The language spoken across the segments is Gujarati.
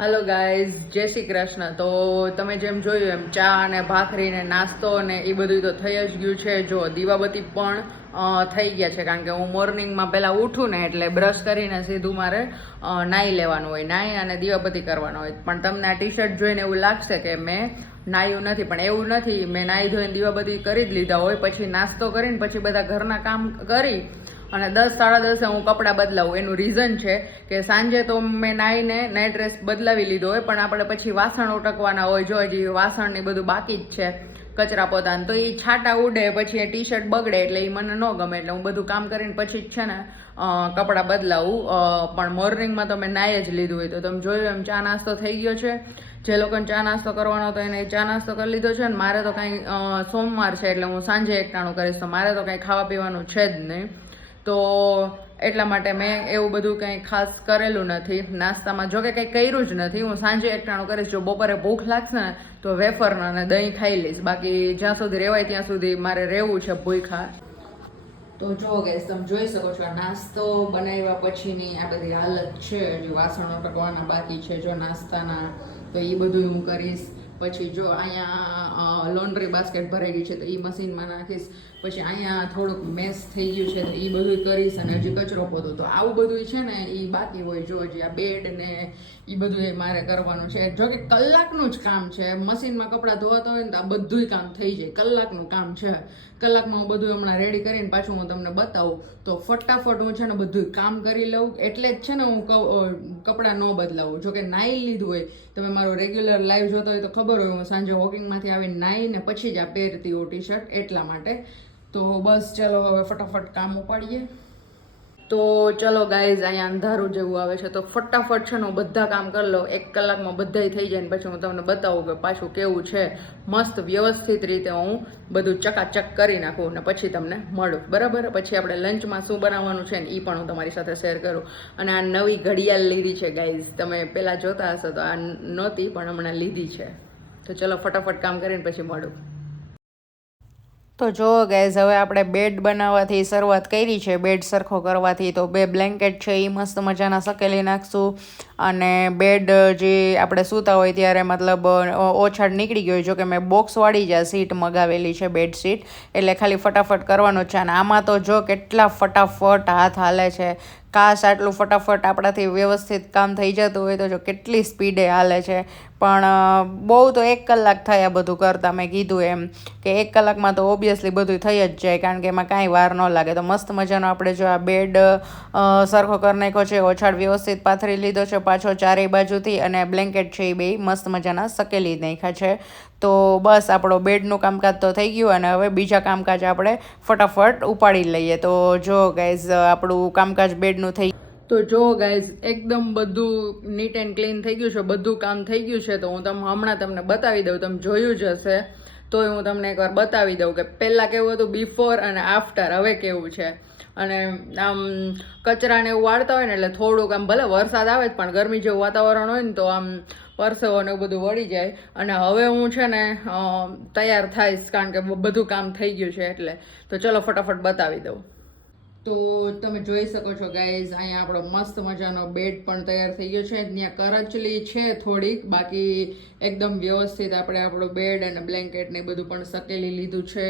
हेलो गाइस, जय श्री કૃષ્ણ। તો તમે જેમ જોયું એમ ચા અને ભાખરી ને નાસ્તો ને એ બધું તો થઈ જ ગયું છે। જો દીવાબત્તી પણ થઈ ગયા છે, કારણ કે હું મોર્નિંગમાં પહેલાં ઉઠું ને એટલે બ્રશ કરીને સીધું મારે નાહી લેવાનું હોય, નાહી અને દીવાબત્તી કરવાનો હોય। પણ તમને આ ટી શર્ટ જોઈને એવું લાગશે કે મેં નાહ્યું નથી, પણ એવું નથી। મેં નાહી ધોઈને દીવાબત્તી કરી જ લીધા હોય, પછી નાસ્તો કરીને પછી બધા ઘરના કામ કરી અને 10 સાડા 10 હું કપડાં બદલાવું। એનું રીઝન છે કે સાંજે તો મેં નાહીને નાઇટ ડ્રેસ બદલાવી લીધો હોય, પણ આપણે પછી વાસણ ઉટકવાના હોય। જો હજી વાસણ ને બધું બાકી જ છે, કચરા પોતાને, તો એ છાંટા ઉડે, પછી એ ટી શર્ટ બગડે, એટલે એ મને ન ગમે। એટલે હું બધું કામ કરીને પછી જ છે ને કપડાં બદલાવું। પણ મોર્નિંગમાં તો મેં નાહી જ લીધું હોય। તો તમે જોયું એમ ચા નાસ્તો થઈ ગયો છે। જે લોકોને ચા નાસ્તો કરવાનો હતો એને ચા નાસ્તો કરી લીધો છે। ને મારે તો કાંઈ સોમવાર છે એટલે હું સાંજે એકટાણું કરીશ, તો મારે તો કાંઈ ખાવા પીવાનું છે જ નહીં। તો એટલા માટે મેં એવું બધું કંઈ ખાસ કરેલું નથી નાસ્તામાં। જો કે કંઈ કર્યું જ નથી। હું સાંજે એકટાણું કરીશ। જો બપોરે ભૂખ લાગશે ને તો વેફર અને દહીં ખાઈ લઈશ, બાકી જ્યાં સુધી રહેવાય ત્યાં સુધી મારે રહેવું છે ભૂખા। તો જો ગેસ તમે જોઈ શકો છો, નાસ્તો બનાવ્યા પછીની આ બધી હાલત છે। હજી વાસણો ટકવાના બાકી છે જો નાસ્તાના, તો એ બધું હું કરીશ। પછી જો અહીંયા લોન્ડ્રી બાસ્કેટ ભરાઈ ગયું છે તો એ મશીનમાં નાખીશ। પછી અહીંયા થોડુંક મેસ થઈ ગયું છે તો એ બધું કરીશ, અને હજી કચરો પોતો, તો આવું બધું છે ને એ બાકી હોય। જો હજી આ બેડ ને એ બધું મારે કરવાનું છે। જો કે કલાકનું જ કામ છે, મશીનમાં કપડાં ધોવાતા હોય ને તો આ બધું કામ થઈ જાય, કલાકનું કામ છે। કલાકમાં હું બધું હમણાં રેડી કરીને પાછું હું તમને બતાવું, તો ફટાફટ હું છે ને બધું કામ કરી લઉં। એટલે જ છે ને હું કપડાં ન બદલાવું। જો કે નાહી લીધું હોય, તમે મારો રેગ્યુલર લાઈવ જોતા હોય તો ખબર હોય હું સાંજે વોકિંગમાંથી આવીને નાહીને પછી જ આ પહેરતી હોઉં ટી શર્ટ, એટલા માટે। તો બસ ચલો હવે ફટાફટ કામ ઉપાડીએ। તો ચલો ગાઈઝ, અહીંયા અંધારું જેવું આવે છે તો ફટાફટ છે ને હું બધા કામ કરી લઉં, 1 કલાકમાં બધાય થઈ જાય ને પછી હું તમને બતાવું કે પાછું કેવું છે। મસ્ત વ્યવસ્થિત રીતે હું બધું ચકાચક કરી નાખું ને પછી તમને મળું, બરાબર? પછી આપણે લંચમાં શું બનાવવાનું છે ને એ પણ હું તમારી સાથે શેર કરું। અને આ નવી ઘડિયાળ લીધી છે ગાઈઝ, તમે પહેલાં જોતા હશો તો આ નહોતી, પણ હમણાં લીધી છે। તો ચલો ફટાફટ કામ કરીને પછી મળું। તો જો ગાઈઝ, હવે આપણે બેડ બનાવવાથી શરૂઆત કરી છે, બેડ સરખો કરવાથી। તો 2 બ્લેન્કેટ છે એ મસ્ત મજાના સકેલી નાખશું, અને બેડ જે આપણે સૂતા હોય ત્યારે મતલબ ઓછાડ નીકળી ગયો હોય। જો કે મેં બોક્સવાળી જ આ સીટ મગાવેલી છે, બેડશીટ, એટલે ખાલી ફટાફટ કરવાનું છે। અને આમાં તો જો કેટલા ફટાફટ હાથ હાલે છે, કાશ આટલું ફટાફટ આપણાથી વ્યવસ્થિત કામ થઈ જતું હોય તો જો કેટલી સ્પીડે હાલે છે। પણ બહુ તો 1 કલાક થાય આ બધું કરતાં। મેં કીધું એમ કે 1 કલાકમાં તો ઓબ્વિયસલી બધું થઈ જ જાય, કારણ કે એમાં કાંઈ વાર ન લાગે। તો મસ્ત મજાનો આપણે જો આ બેડ સરખો કરી નાખ્યો છે, ઓછાડ વ્યવસ્થિત પાથરી લીધો છે પાછો ચારેય બાજુથી, અને બ્લેન્કેટ છે એ બે મસ્ત મજાના સકેલી નાખ્યા છે। તો બસ આપણો બેડનું કામકાજ તો થઈ ગયું, અને હવે બીજા કામકાજ આપણે ફટાફટ ઉપાડી લઈએ। તો જો ગાઈઝ, આપણું કામકાજ બેડનું થઈ, તો જો ગાઈઝ એકદમ બધું નીટ એન્ડ ક્લીન થઈ ગયું છે, બધું કામ થઈ ગયું છે। તો હું હમણાં તમને બતાવી દઉં, તમે જોયું જ હશે તોય હું તમને એકવાર બતાવી દઉં કે પહેલાં કેવું હતું બિફોર અને આફ્ટર, હવે કેવું છે। અને આમ કચરાને એવું વાળતા હોય ને એટલે થોડુંક આમ, ભલે વરસાદ આવે જ પણ ગરમી જેવું વાતાવરણ હોય ને તો આમ પરસેવો ને એવું બધું વળી જાય। અને હવે હું છે ને તૈયાર થઈશ, કારણ કે બધું કામ થઈ ગયું છે એટલે। તો ચલો ફટાફટ બતાવી દઉં। તો તમે જોઈ શકો છો ગાઈઝ, અહીંયા આપણો મસ્ત મજાનો બેડ પણ તૈયાર થઈ ગયો છે। ત્યાં કરચલી છે થોડીક, બાકી એકદમ વ્યવસ્થિત આપણે આપણો બેડ અને બ્લેન્કેટ ને બધું પણ સકેલી લીધું છે।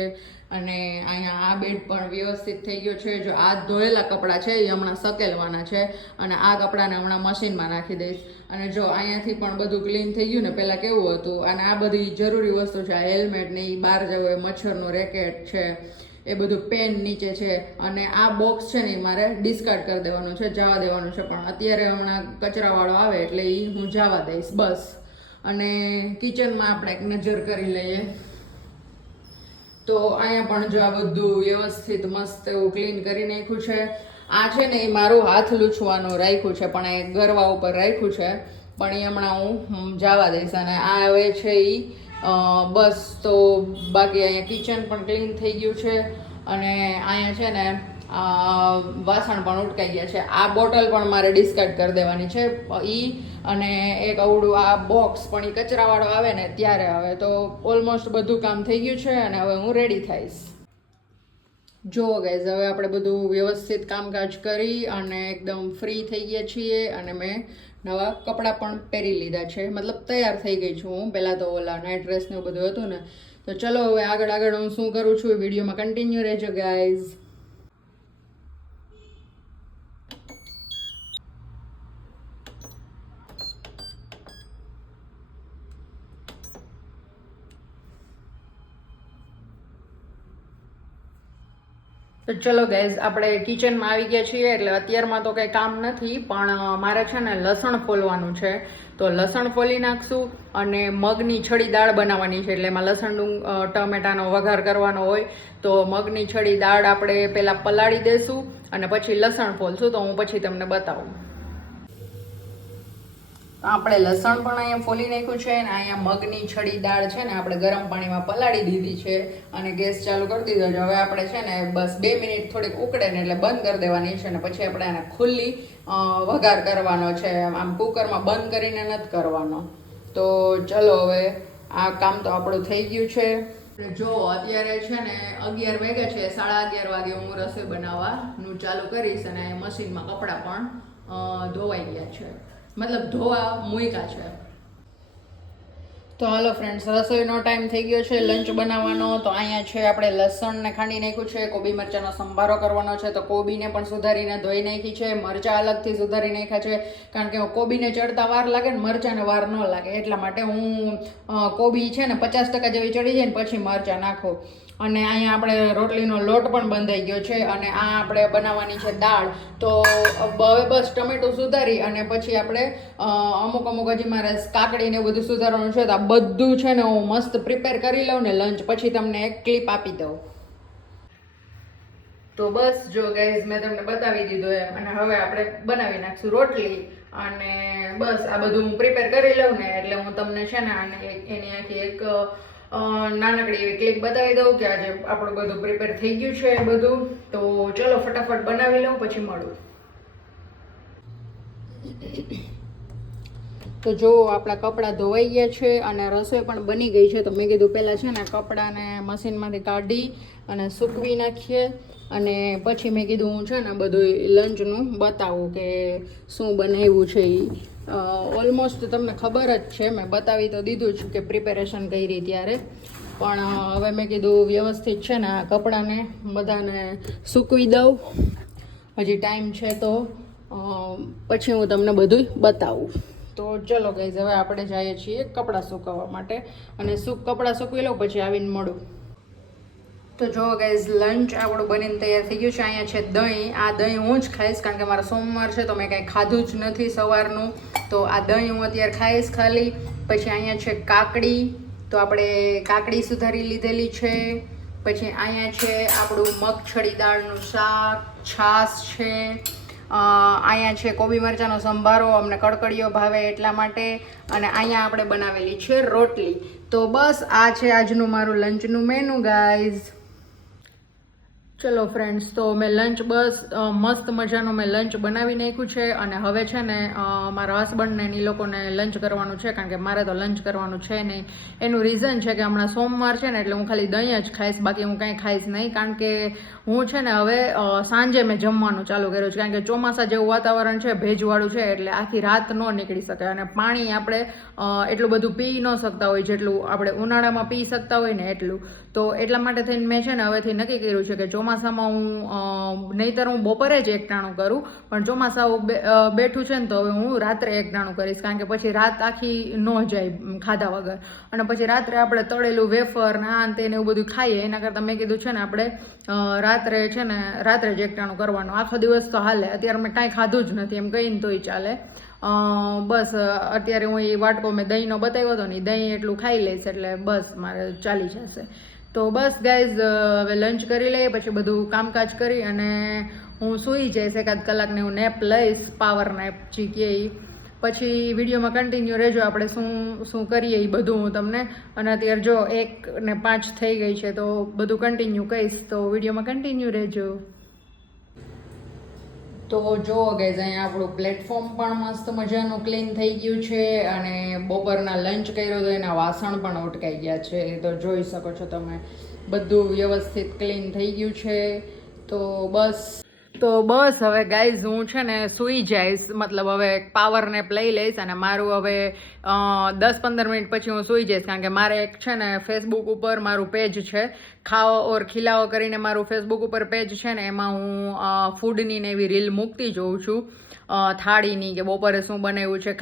અને અહીંયા આ બેડ પણ વ્યવસ્થિત થઈ ગયો છે। જો આ ધોયેલા કપડાં છે એ હમણાં સકેલવાના છે, અને આ કપડાને હમણાં મશીનમાં નાખી દઈશ। અને જો અહીંયાથી પણ બધું ક્લીન થઈ ગયું ને, પહેલાં કેવું હતું। અને આ બધી જરૂરી વસ્તુ છે, આ હેલ્મેટ ને એ બહાર જવું હોય, મચ્છરનો રેકેટ છે, એ બધું પેન નીચે છે। અને આ બોક્સ છે ને એ મારે ડિસ્કાર્ડ કરી દેવાનું છે, જવા દેવાનું છે, પણ અત્યારે હમણાં કચરાવાળો આવે એટલે એ હું જવા દઈશ બસ। અને કિચનમાં આપણે એક નજર કરી લઈએ, તો અહીંયા પણ જો આ બધું વ્યવસ્થિત મસ્ત એવું ક્લીન કરી નાખ્યું છે। આ છે ને એ મારું હાથ લૂછવાનું રાખ્યું છે, પણ એ ગરવા ઉપર રાખ્યું છે, પણ એ હમણાં હું જવા દઈશ। અને આ હવે છે એ બસ, તો બાકી અહીંયા કિચન પણ ક્લીન થઈ ગયું છે। અને અહીંયા છે ને વાસણ પણ ઉટકાઈ ગયા છે। આ બોટલ પણ મારે ડિસ્કાર્ડ કરી દેવાની છે અને એક અવડું આ બોક્સ પણ એ કચરાવાળો આવે ને ત્યારે આવે। તો ઓલમોસ્ટ બધું કામ થઈ ગયું છે, અને હવે હું રેડી થઈશ। જો ગાઈઝ, હવે આપણે બધું વ્યવસ્થિત કામકાજ કરી અને એકદમ ફ્રી થઈ ગયા છીએ, અને મેં નવા કપડાં પણ પહેરી લીધા છે, મતલબ તૈયાર થઈ ગઈ છું હું. પહેલાં તો ઓલા નાઇટ ડ્રેસ ને એવું બધું હતું ને. તો ચલો હવે આગળ હું શું કરું છું વિડીયોમાં કન્ટિન્યુ રહેજો ગાઈઝ. તો ચલો ગાઈઝ આપણે કિચનમાં આવી ગયા છીએ. એટલે અત્યારમાં તો કંઈ કામ નથી, પણ મારે છે ને લસણ ફોલવાનું છે. તો લસણ ફોલી નાખશું અને મગની છડી દાળ બનાવવાની છે. એટલે એમાં લસણ ટમેટાનો વઘાર કરવાનો હોય. તો મગની છડી દાળ આપણે પહેલાં પલાળી દઈશું અને પછી લસણ ફોલશું. તો હું પછી તમને બતાવું. આપણે લસણ પણ અહીંયા ફોલી નાખ્યું છે અને અહીંયા મગની છડી દાળ છે ને આપણે ગરમ પાણીમાં પલાળી દીધી છે અને ગેસ ચાલુ કરી દીધો છે. હવે આપણે છે ને બસ 2 મિનિટ થોડીક ઉકળે ને એટલે બંધ કરી દેવાની છે અને પછી આપણે એને ખુલ્લી વઘાર કરવાનો છે. આમ કુકરમાં બંધ કરીને નથી કરવાનો. તો ચલો હવે આ કામ તો આપણું થઈ ગયું છે. જો અત્યારે છે ને 11 વાગ્યા છે, 11:30 વાગે હું રસોઈ બનાવવાનું ચાલુ કરીશ અને મશીનમાં કપડાં પણ ધોવાઈ ગયા છે, મતલબ ધોવા મૂક્યા છે. તો હાલો ફ્રેન્ડ્સ, રસોઈનો ટાઈમ થઈ ગયો છે લંચ બનાવવાનો. તો અહીંયા છે આપણે લસણને ખાંડી નાખ્યું છે, કોબી મરચાંનો સંભારો કરવાનો છે. તો કોબીને પણ સુધારીને ધોઈ નાખી છે, મરચાં અલગથી સુધારી નાખ્યા છે. કારણ કે કોબીને ચડતા વાર લાગે ને મરચાંને વાર ન લાગે, એટલા માટે હું કોબી છે ને 50% જેવી ચડી જાય ને પછી મરચાં નાખું. અને અહીંયા આપણે રોટલીનો લોટ પણ બંધાઈ ગયો છે અને આ આપણે બનાવવાની છે દાળ. તો હવે બસ ટમેટું સુધારી અને પછી આપણે અમુક હજી મારે કાકડી ને બધું સુધારવાનું છે. તો આ બધું છે ને હું મસ્ત પ્રિપેર કરી લઉં ને લંચ પછી તમને એક ક્લિપ આપી દઉં. તો બસ જો ગાઈઝ મેં તમને બતાવી દીધું એમ. અને હવે આપણે બનાવી નાખશું રોટલી અને બસ આ બધું હું પ્રિપેર કરી લઉં ને એટલે હું તમને છે ને એની આખી એક નાનકડી એવી ક્લિપ બતાવી દઉં કે આજે આપણું બધું પ્રિપેર થઈ ગયું છે બધું. તો ચલો ફટાફટ બનાવી લઉં પછી મળું. તો જો આપણા કપડાં ધોવાઈ ગયા છે અને રસોઈ પણ બની ગઈ છે. તો મેં કીધું પહેલાં છે ને કપડાંને મશીનમાંથી કાઢી અને સૂકવી નાખીએ અને પછી મેં કીધું હું છે ને બધું લંચનું બતાવું કે શું બનાવ્યું છે. ઓલમોસ્ટ તમને ખબર જ છે, મેં બતાવી તો દીધું છે કે પ્રિપેરેશન કરી ત્યારે. પણ હવે મેં કીધું વ્યવસ્થિત છે ને આ કપડાંને બધાને સૂકવી દઉં. હજી ટાઈમ છે તો પછી હું તમને બધું બતાવું. તો ચલો ગાઈઝ હવે આપણે જઈએ છીએ કપડાં સૂકવવા માટે અને કપડાં સૂકવી લઉં પછી આવીને મળું. તો જો ગાઈઝ લંચ આપણું બનીને તૈયાર થઈ ગયું છે. અહીંયા છે દહીં. આ દહીં હું જ ખાઈશ કારણ કે મારા સોમવાર છે તો મેં કાંઈ ખાધું જ નથી સવારનું. તો આ દહીં હું અત્યારે ખાઈશ ખાલી. પછી અહીંયા છે કાકડી. તો આપણે કાકડી સુધારી લીધેલી છે. પછી અહીંયા છે આપણું મગછડી દાળનું શાક, છાશ છે. અહીંયા છે કોબી મરચાંનો સંભારો, અમને કડકડીઓ ભાવે એટલા માટે. અને અહીંયા આપણે બનાવેલી છે રોટલી. તો બસ આ છે આજનું મારું લંચનું મેનુ ગાઈઝ. ચલો ફ્રેન્ડ્સ, તો મેં લંચ બસ મસ્ત મજાનું મેં લંચ બનાવી નાખ્યું છે અને હવે છે ને મારા હસબન્ડને એ લોકોને લંચ કરવાનું છે કારણ કે મારે તો લંચ કરવાનું છે નહીં. એનું રીઝન છે કે હમણાં સોમવાર છે ને એટલે હું ખાલી દહીં જ ખાઈશ, બાકી હું કાંઈ ખાઈશ નહીં. કારણ કે હું છે ને હવે સાંજે મેં જમવાનું ચાલુ કર્યું છે કારણ કે ચોમાસા જેવું વાતાવરણ છે, ભેજવાળું છે, એટલે આખી રાત ન નીકળી શકે અને પાણી આપણે એટલું બધું પી ન શકતા હોય જેટલું આપણે ઉનાળામાં પી શકતા હોય ને એટલું. તો એટલા માટે થઈને મેં છે ને હવેથી નક્કી કર્યું છે કે ચોમાસામાં હું નહીંતર હું બપોરે જ એકટાણું કરું, પણ ચોમાસા બેઠું છે ને તો હવે હું રાત્રે એકટાણું કરીશ કારણ કે પછી રાત આખી ન જાય ખાધા વગર. અને પછી રાત્રે આપણે તળેલું વેફર ને આ તેને એવું બધું ખાઈએ એના કરતાં મેં કીધું છે ને આપણે રાત્રે છે ને રાત્રે જ એકટાણું કરવાનું. આખો દિવસ તો હાલે, અત્યારે મેં કાંઈ ખાધું જ નથી એમ કહીને તોય ચાલે. બસ અત્યારે હું એ વાટકો મેં દહીંનો બતાવ્યો હતો ને, દહીં એટલું ખાઈ લઈશ એટલે બસ મારે ચાલી જશે. તો બસ ગાઈઝ હવે લંચ કરી લઈએ પછી બધું કામકાજ કરી અને હું સૂઈ જઈશ. 1 કલાકની હું નેપ લઈશ, પાવર નેપ જે કહે એ. પછી વિડીયોમાં કન્ટિન્યુ રહેજો, આપણે શું કરીએ એ બધું હું તમને. અને અત્યારે જો 1:05 થઈ ગઈ છે તો બધું કન્ટિન્યુ કહીશ, તો વિડીયોમાં કન્ટિન્યુ રહેજો. તો જો ગાઈઝ અહીંયા આપણું પ્લેટફોર્મ પણ મસ્ત મજાનું ક્લીન થઈ ગયું છે અને બપોરના લંચ કર્યો તો એના વાસણ પણ ઉટકાઈ ગયા છે. તો જોઈ શકો છો તમે, બધું વ્યવસ્થિત ક્લીન થઈ ગયું છે. તો બસ તો બસ હવે ગાઈઝ હું છે ને સૂઈ જઈશ, મતલબ હવે પાવર નેપ લઈ લઈશ અને મારું હવે 10-15 મિનિટ પછી હું સૂઈ જઈશ, કારણ કે મારે એક છે ને ફેસબુક ઉપર મારું પેજ છે, ખાઓ ઓર ખીલાઓ કરીને મારું ફેસબુક ઉપર પેજ છે ને, એમાં હું ફૂડની ને એવી રીલ મૂકતી જોઉં છું, થાળીની કે બપોરે શું બનાવ્યું છે,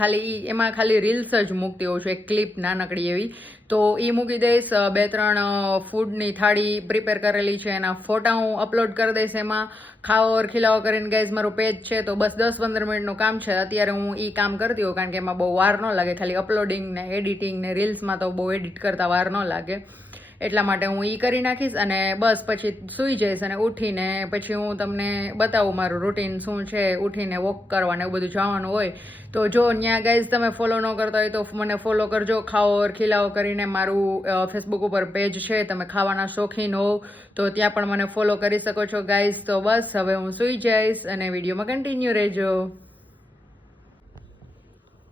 એમાં ખાલી રીલ્સ જ મૂકતી હોઉં છું, એક ક્લિપ નાનકડી એવી. તો એ મૂકી દઈશ, 2-3 ફૂડની થાળી પ્રિપેર કરેલી છે એના ફોટા હું અપલોડ કરી દઈશ એમાં. ખાઓ ઓર ખીલાઓ કરીને ગાઈઝ મારું પેજ છે, તો બસ 10-15 મિનિટનું કામ છે. અત્યારે હું એ કામ કરતી હોઉં, કારણ કે એમાં બહુ વાર ન લાગે, ખાલી અપલોડિંગ ને એડિટિંગ ને રીલ્સમાં તો બહુ એડિટ કરતાં વાર ન લાગે, એટલા માટે હું એ કરી નાખીશ અને બસ પછી સૂઈ જઈશ. અને ઉઠીને પછી હું તમને બતાવું મારું રૂટીન શું છે, ઉઠીને વોક કરવા ને એવું બધું જવાનું હોય. તો જો ત્યાં ગાઈઝ તમે ફોલો ન કરતા હોય તો મને ફોલો કરજો, ખાઓ ઓર ખીલાઓ કરીને મારું ફેસબુક ઉપર પેજ છે, તમે ખાવાના શોખીન હોવ તો ત્યાં પણ મને ફોલો કરી શકો છો ગાઈઝ. તો બસ હવે હું સૂઈ જઈશ અને વિડીયોમાં કન્ટિન્યુ રહેજો.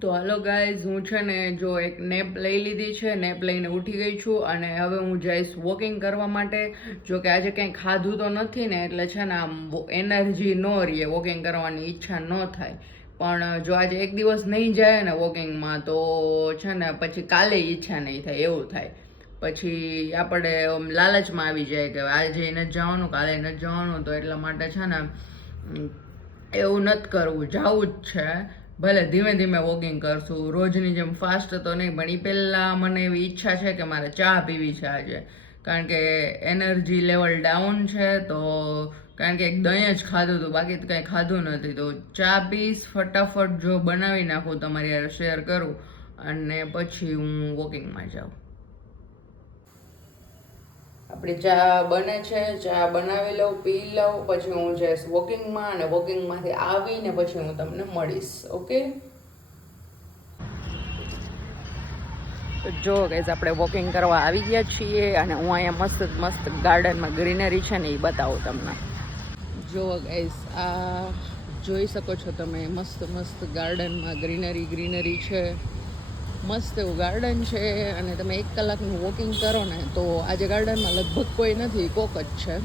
તો હાલો ગાઈઝ, હું છે ને જો એક નેપ લઈ લીધી છે, નેપ લઈને ઉઠી ગઈ છું અને હવે હું જઈશ વોકિંગ કરવા માટે. જો કે આજે કંઈ ખાધું તો નથી ને, એટલે છે ને આમ એનર્જી ન રહે, વોકિંગ કરવાની ઈચ્છા ન થાય. પણ જો આજે એક દિવસ નહીં જાય ને વોકિંગમાં તો છે ને પછી કાલે ઈચ્છા નહીં થાય, એવું થાય. પછી આપણે લાલચમાં આવી જાય કે આજે નથી જવાનું, કાલે નથી જવાનું, તો એટલા માટે છે ને એવું નથી કરવું, જવું જ છે. ભલે ધીમે ધીમે વોકિંગ કરશું, રોજની જેમ ફાસ્ટ તો નહીં, પણ એ પહેલાં મને એવી ઈચ્છા છે કે મારે ચા પીવી છે આજે, કારણ કે એનર્જી લેવલ ડાઉન છે. તો કારણ કે એક દહીં જ ખાધું હતું, બાકી તો કંઈ ખાધું નથી. તો ચા પીસ ફટાફટ, જો બનાવી નાખું તમારી યાર શેર કરું અને પછી હું વોકિંગમાં જાઉં. આપણી ચા બને છે, ચા બનાવી લઉં, પી લઉં, પછી હું જઈશ વોકિંગમાં અને વોકિંગમાંથી આવીને પછી હું તમને મળીશ. ઓકે, જો ગાઈઝ આપણે વોકિંગ કરવા આવી ગયા છીએ અને હું અહીંયા મસ્ત મસ્ત ગાર્ડનમાં ગ્રીનરી છે ને એ બતાવું તમને. જો ગાઈઝ આ જોઈ શકો છો તમે, મસ્ત મસ્ત ગાર્ડનમાં ગ્રીનરી છે, મસ્ત એવું ગાર્ડન છે. અને તમે 1 કલાકનું વોકિંગ કરો ને તો આજે ગાર્ડનમાં લગભગ કોઈ નથી, કોક જ છે.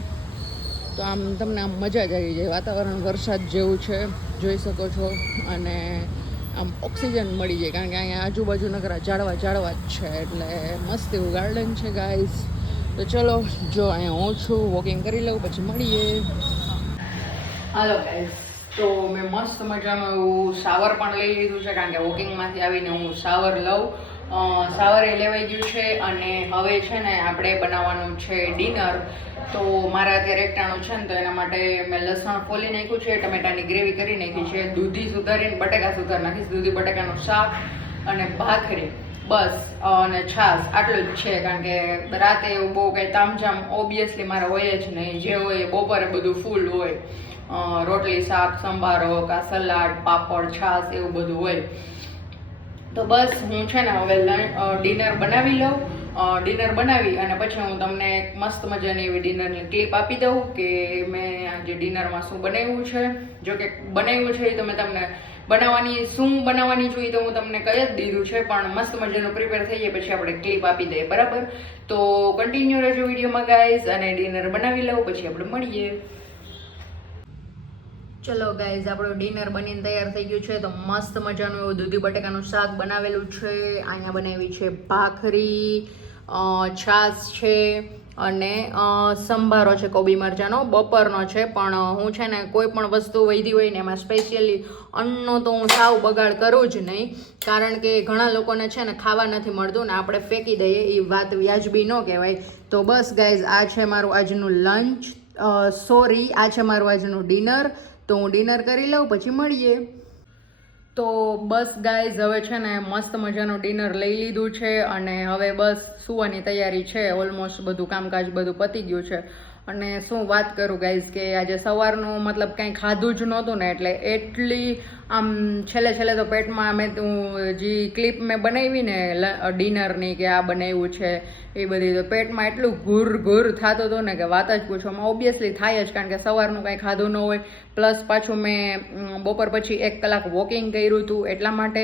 તો આમ તમને આમ મજા જ આવી જાય, વાતાવરણ વરસાદ જેવું છે, જોઈ શકો છો. અને આમ ઓક્સિજન મળી જાય, કારણ કે અહીંયા આજુબાજુ નકરા ઝાડવા જ છે, એટલે મસ્ત એવું ગાર્ડન છે ગાઈઝ. તો ચલો, જો અહીંયા હું છું, વોકિંગ કરી લઉં, પછી મળીએ. હાલો ગાઈઝ, તો મેં મસ્ત મજાનું એવું શાવર પણ લઈ લીધું છે, કારણ કે વોકિંગમાંથી આવીને હું શાવર લઉં. શાવર એ લેવાઈ ગયું છે અને હવે છે ને આપણે બનાવવાનું છે ડિનર. તો મારે અત્યારે એકટાણું છે ને, તો એના માટે મેં લસણ ફોલી નાખ્યું છે, ટમેટાની ગ્રેવી કરી નાખી છે, દૂધી સુધારીને બટાકા સુધારી નાખીશ, દૂધી બટાકાનું શાક અને ભાખરી, બસ. અને છાશ, આટલું જ છે, કારણ કે રાતે એવું બહુ કંઈ તામઝામ ઓબ્વિયસલી મારે હોય જ નહીં. જે હોય બપોરે બધું ફૂલ હોય, રોટલી, શાક, સંભારો, કા સલાડ, પાપડ, છાશ એવું બધું હોય. તો બસ હું છે ને હવે ડિનર બનાવી લઉં. ડિનર બનાવી અને પછી હું તમને એક મસ્ત મજાની એવી ડિનરની ક્લિપ આપી દઉં કે મેં આજે ડિનરમાં શું બનાવ્યું છે. જો કે બનાવ્યું છે એ તો મેં તમને શું બનાવવાની જોઈએ તો હું તમને કહી જ દીધું છે, પણ મસ્ત મજાનું પ્રિપેર થઈ જાય પછી આપણે ક્લિપ આપી દઈએ, બરાબર? તો કન્ટિન્યુ રહેજો વિડીયોમાં ગાઈઝ, અને ડિનર બનાવી લઉં પછી આપણે મળીએ. ચલો ગાઈઝ, આપણું ડિનર બનીને તૈયાર થઈ ગયું છે. તો મસ્ત મજાનું એવું દૂધી બટાકાનું શાક બનાવેલું છે, અહીંયા બનાવી છે ભાખરી, છાશ છે અને સંભારો છે કોબી મરચાંનો, બપોરનો છે. પણ હું છે ને કોઈ પણ વસ્તુ વધી હોય ને એમાં સ્પેશિયલી અન્નનો તો હું સાવ બગાડ કરું જ નહીં, કારણ કે ઘણા લોકોને છે ને ખાવા નથી મળતું ને આપણે ફેંકી દઈએ, એ વાત વ્યાજબી ન કહેવાય. તો બસ ગાઈઝ, આ છે મારું આજનું લંચ, આ છે મારું આજનું ડિનર. તો હું ડિનર કરી લઉં પછી મળીએ. તો બસ ગાઈઝ, હવે છે ને મસ્ત મજાનું ડિનર લઈ લીધું છે અને હવે બસ સૂવાની તૈયારી છે. ઓલમોસ્ટ બધું કામકાજ બધું પતી ગયું છે. અને શું વાત કરું ગાઈઝ કે આજે સવારનું મતલબ કંઈ ખાધું જ નહોતું ને, એટલે એટલી આમ છેલ્લે તો પેટમાં જે ક્લિપ મેં બનાવી ને ડિનરની કે આ બનાવ્યું છે એ બધી, તો પેટમાં એટલું ઘૂર થતું હતું ને કે વાત જ પૂછવામાં. ઓબ્વિયસલી થાય જ, કારણ કે સવારનું કાંઈ ખાધું ન હોય, પ્લસ પાછું મેં બપોર પછી 1 કલાક વોકિંગ કર્યું હતું એટલા માટે.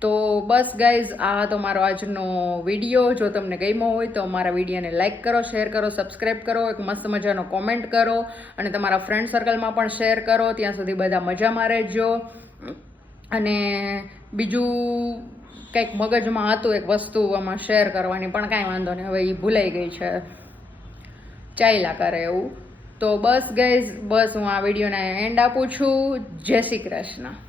તો બસ ગાઈઝ, આ તો મારો આજનો વિડીયો. જો તમને ગમ્યો હોય તો મારા વિડીયોને લાઇક કરો, શેર કરો, સબસ્ક્રાઈબ કરો, એક મસ્ત મજાનો કોમેન્ટ કરો અને તમારા ફ્રેન્ડ સર્કલમાં પણ શેર કરો. ત્યાં સુધી બધા મજામાં રહેજો. અને બીજું કંઈક મગજમાં હતું એક વસ્તુ આમાં શેર કરવાની, પણ કાંઈ વાંધો નહીં, હવે એ ભૂલાઈ ગઈ છે, ચાલ્યા કરે એવું. તો બસ ગાઈઝ, બસ હું આ વિડીયોને એન્ડ આપું છું. જય શ્રી કૃષ્ણ.